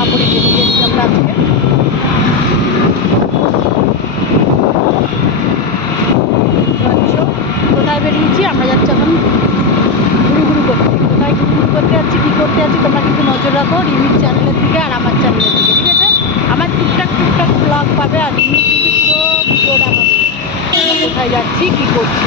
কাপড়ে বেরিয়েছি আমরা আজকে কোথায় বেরিয়েছি? আমরা যাচ্ছি এখন ঘুরু ঘুরু করতে। কোথায় ঘুরু ঘুরু করতে যাচ্ছি, কী করতে যাচ্ছি, তোমরা কিন্তু নজর রাখো রিমির চ্যানেলের দিকে আর আমার চ্যানেলের দিকে, ঠিক আছে? আমার টুকটাক টুকটাক ব্লগ পাবে আর রিমি কিন্তু পুরো ভিডিওটা পাবে। কোথায় যাচ্ছি, কী করছি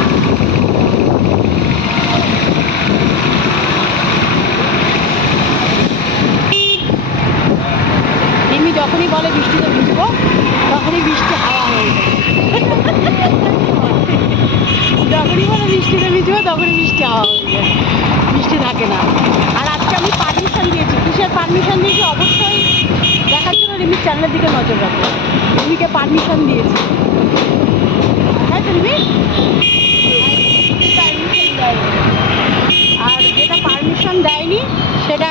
রিমি যখনই বলে বৃষ্টিতে ভিজবো তখনই বৃষ্টি হাওয়া হয়ে যায় যখনই বলে বৃষ্টিতে ভিজবো তখনই বৃষ্টি হওয়া হয়ে যায়। বৃষ্টি থাকে না। আর আজকে আমি পারমিশন দিয়েছি। কিসের পারমিশন দিয়েছি? অবশ্যই দেখার জন্য রিমির চ্যানেলের দিকে নজর রাখব রিমিকে পারমিশন দিয়েছি। হ্যাঁ তো রিমি আর যেটা পারমিশন দেয়নি, সেটা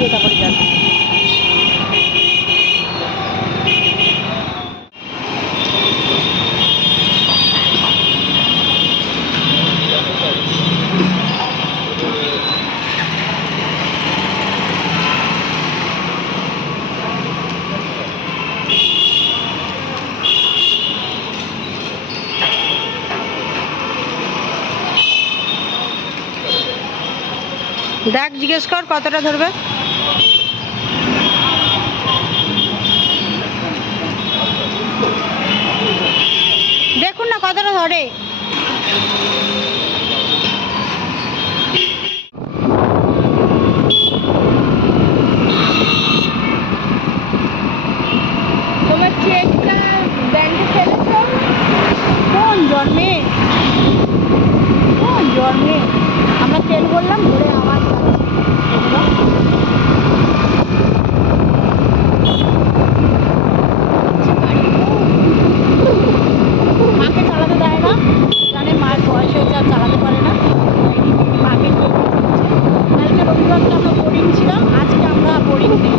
দিয়ে তারপরে যাবে দেখ জিজ্ঞেস কর কতটা ধরবে দেখুন না কতটা ধরে তোমার চেকটা ব্যাংকে ফেলেছো কোন জন্মে কোন জন্মে আমরা তেল বললাম ধরে আওয়াজ পাচ্ছি মাকে চালাতে দেয় না জানে মায়ের বয়স হয়েছে আর চালাতে পারে না তাই মাকে নিয়ে ঘুরছে। কালকে রবিবারটা আমরা বোরিং ছিলাম আজকে আমরা বোরিং নেই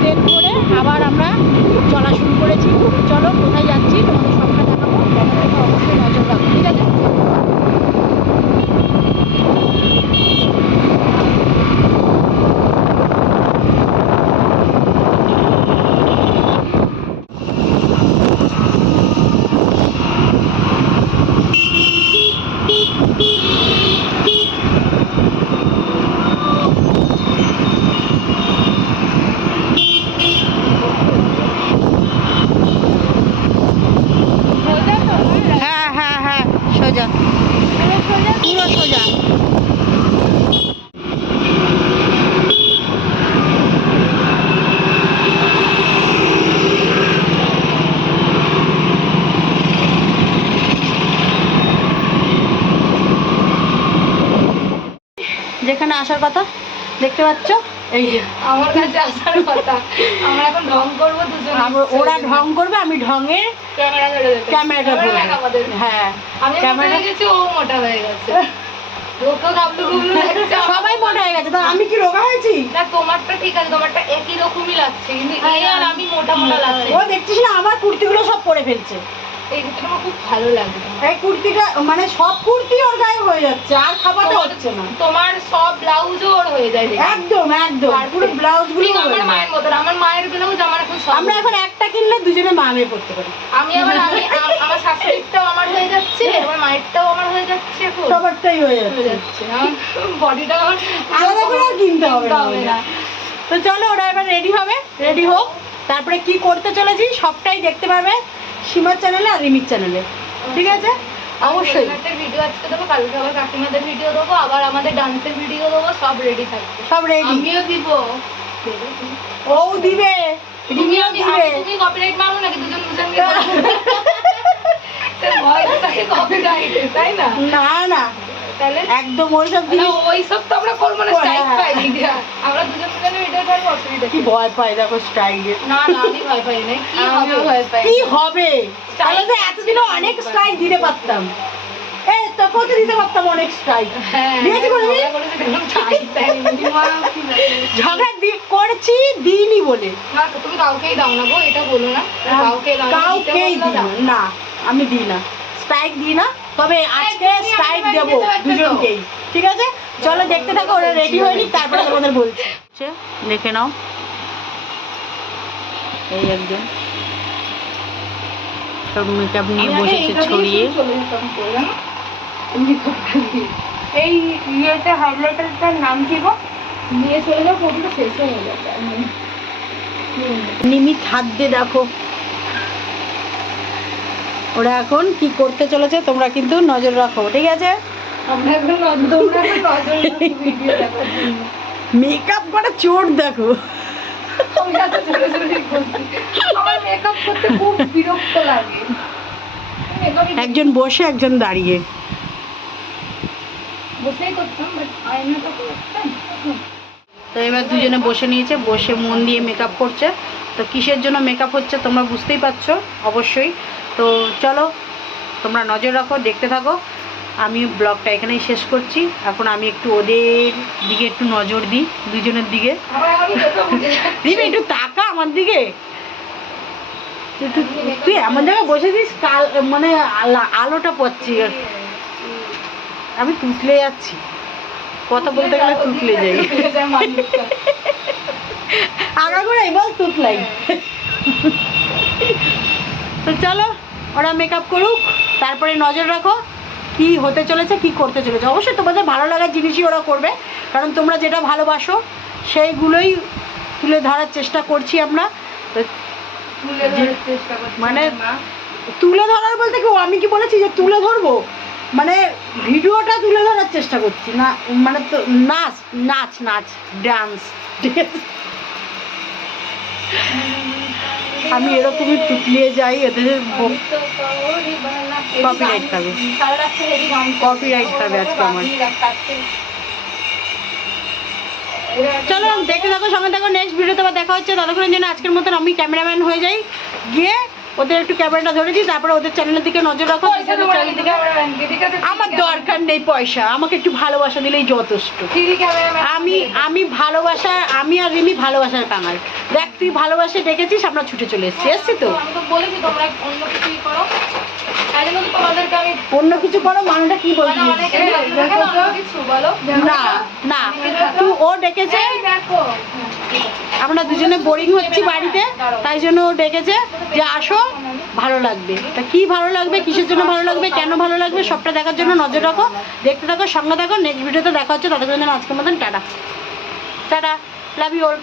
তেল ভরে আবার আমরা চলা শুরু করেছি চলো কোথায় যাচ্ছি তোমাদের সবটা দেখাবো ক্যামেরাটা অবশ্যই নজর রাখো ঠিক আছে সোজা তো হ্যাঁ হ্যাঁ হ্যাঁ সোজা পুরো সোজা পুরো সোজা যেখানে আসার কথা দেখতে পাচ্ছ? এই যে। আমার কাছে আসার কথা। আমরা এখন ঢং করব দুজন। ওরা ঢং করবে আমি ক্যামেরাটা হ্যাঁ আমি ক্যামেরা গেছি ও মোটা হয়ে গেছে। সবাই মোটা হয়ে গেছে। আমি কি রোগা হয়েছি? না তোমারটা ঠিক আছে তোমারটা একই রকমই লাগছে কিন্তু আমি মোটা মোটা লাগছে। ও দেখছিস না আমার কুর্তিগুলো সব পরে ফেলছে। এই আমার খুব ভালো লাগে। এই কুর্তিটা মানে সব কুর্তি ওর গায়ে হয়ে যাচ্ছে আর খাবারটা হচ্ছে না। তোমার সব ব্লাউজও ওর হয়ে যায় একদম একদম। পুরো ব্লাউজগুলো আমার মায়ের মতন আমার মায়ের ব্লাউজ আমার এখন সব আমরা এখন একটা কিনলে দুজনে মা মেয়ে পড়তে পারি। আমি আবার আমি আমার শাশুড়িরটাও আমার হয়ে যাচ্ছে আমার মায়েরটাও আমার হয়ে যাচ্ছে সবারটাই হয়ে যাচ্ছে। যাচ্ছে বডিটা আমার আলাদা করে আর কিনতে হবে না। তো চলো ওরা এবার রেডি হবে রেডি হোক। তারপরে কি করতে চলেছি সবটাই দেখতে পাবে সীমার চ্যানেলে আর রিমির চ্যানেলে ঠিক আছে? অবশ্যই। ভিডিও আজকে দেবো কালকে আবার কাকিমাদের ভিডিও দেবো আবার আমাদের ডান্সের ভিডিও দেবো সব রেডি থাকবে। সব রেডি আমিও দিব। ও দিবে। রিমিও দিবে। তুমি কপিরাইট মারো নাকি দুজন থাকে তাই না? না না। তাহলে? একদম ওইসব জিনিস ওইসব তো আমরা করব না হ্যাঁ। স্ট্রাইক পাই আমরা দুজন দুজনে ভিডিও করব অসুবিধা কি ভয় পায় দেখো স্ট্রাইকে না না আমি ভয় পাই না কি হবে? ভয় পাই। কি হবে? তাহলে তো অনেক স্ট্রাইক দিতে পারতাম। এই তো তোমাকেও তো দিতে পারতাম অনেক স্ট্রাইক হ্যাঁ দিয়েছি? ঝগড়া দি- করেছি দিইনি বলে। না তুমি কাউকেই দাও না গো এটা বলো না। কাউকে দাও কাউকেই দিই দাও। না। না আমি দিই না। স্ট্রাইক দিই না তবে আজকে তুমি স্ট্রাইক দেবো। দুজনকেই। ঠিক আছে? চলো দেখতে থাকো ওরা রেডি হয়নি তারপরে তোমাদের বলছি। আচ্ছা, দেখে নাও। এই একজন। সব মেকআপ নিয়ে বসেছে ছড়িয়ে। এই ইয়েতে হাইলাইটারটার নাম কি গো? নিয়ে চলে যাও ফটোটা শেষ হয়ে যাবে। নিমিত হাত দিয়ে দেখো। ওরা এখন কি করতে চলেছে তোমরা কিন্তু নজর রাখো ঠিক আছে? আমরা নজর- রাখো দেখার জন্য। মেকআপ করা চোট দেখো। একজন বসে, একজন দাঁড়িয়ে। তো এবার দুজনে বসে নিয়েছে, বসে মন দিয়ে মেকআপ করছে। তো কিসের জন্য মেকআপ হচ্ছে তোমরা বুঝতেই পারছ, অবশ্যই। তো চলো, তোমরা নজর রাখো, দেখতে থাকো। আমি ব্লগটা এখানেই শেষ করছি। এখন আমি একটু ওদের দিকে একটু নজর দিই, দুজনের দিকে। দিবি একটু তাকা আমার দিকে। তুই- এমন জায়গায় বসে দিস কাল মানে আলোটা পড়ছি। আমি তুতলে যাচ্ছি। কথা বলতে গেলে তুতলে যাই। তুতলে যায় মানুষটা। আগাগোড়া এবার তুতলাই। তো চলো, ওরা মেকআপ করুক, তারপরে নজর রাখো। কি হতে চলেছে কি করতে চলেছে? অবশ্যই তোমাদের ভালো লাগার জিনিসই ওরা করবে। কারণ তোমরা যেটা ভালোবাসো সেইগুলোই তুলে ধরার চেষ্টা করছি আমরা। মানে- তুলে ধরার বলতে কি আমি কি বলেছি যে তুলে ধরবো? মানে ভিডিওটা তুলে ধরার চেষ্টা করছি। না মানে তো নাচ নাচ নাচ ডান্স আমি এরকমই নিয়ে যাই, এদের কপিরাইট খাবে। কপিরাইট খাবে আজকে আমার। চলো দেখে থাকো, সঙ্গে থাকো নেক্সট ভিডিওতে আবার দেখা হচ্ছে ততক্ষণের জন্য আজকের মতন আমি ক্যামেরাম্যান হয়ে যাই গিয়ে ওদের একটু ক্যামেরাটা ধরে দিই তারপরে ওদের চ্যানেলের দিকে নজর রাখো? আমার দরকার নেই পয়সা আমাকে একটু ভালোবাসা দিলেই যথেষ্ট। আমি আমি ভালোবাসা আমি আর রিমি ভালোবাসার কাঙাল। দেখ তুই ভালোবাসে ডেকেছিস আমরা ছুটে চলে এসেছি এসছি তো? অন্য কিছুই করো। তাই জন্য তো তোমাদেরকে আমি অন্য কিছু করো মানুষটা কি মানে বলছিস তো। অন্য কিছু বলো। না না তুই ও ডেকেছে। হ্যাঁ। আমরা দুজনে বোরিং হচ্ছি বাড়িতে তাই জন্য ও ডেকেছে। যে আসো ভালো লাগবে। তা কি ভালো লাগবে? কিসের জন্য ভালো লাগবে? কেন ভালো লাগবে? সবটা দেখার জন্য নজর রাখো। দেখতে থাকো সঙ্গে থাকো। নেক্সট ভিডিওতে দেখা হচ্ছে। তাদের জন্য আজকের মতন tata. Tata. Love you all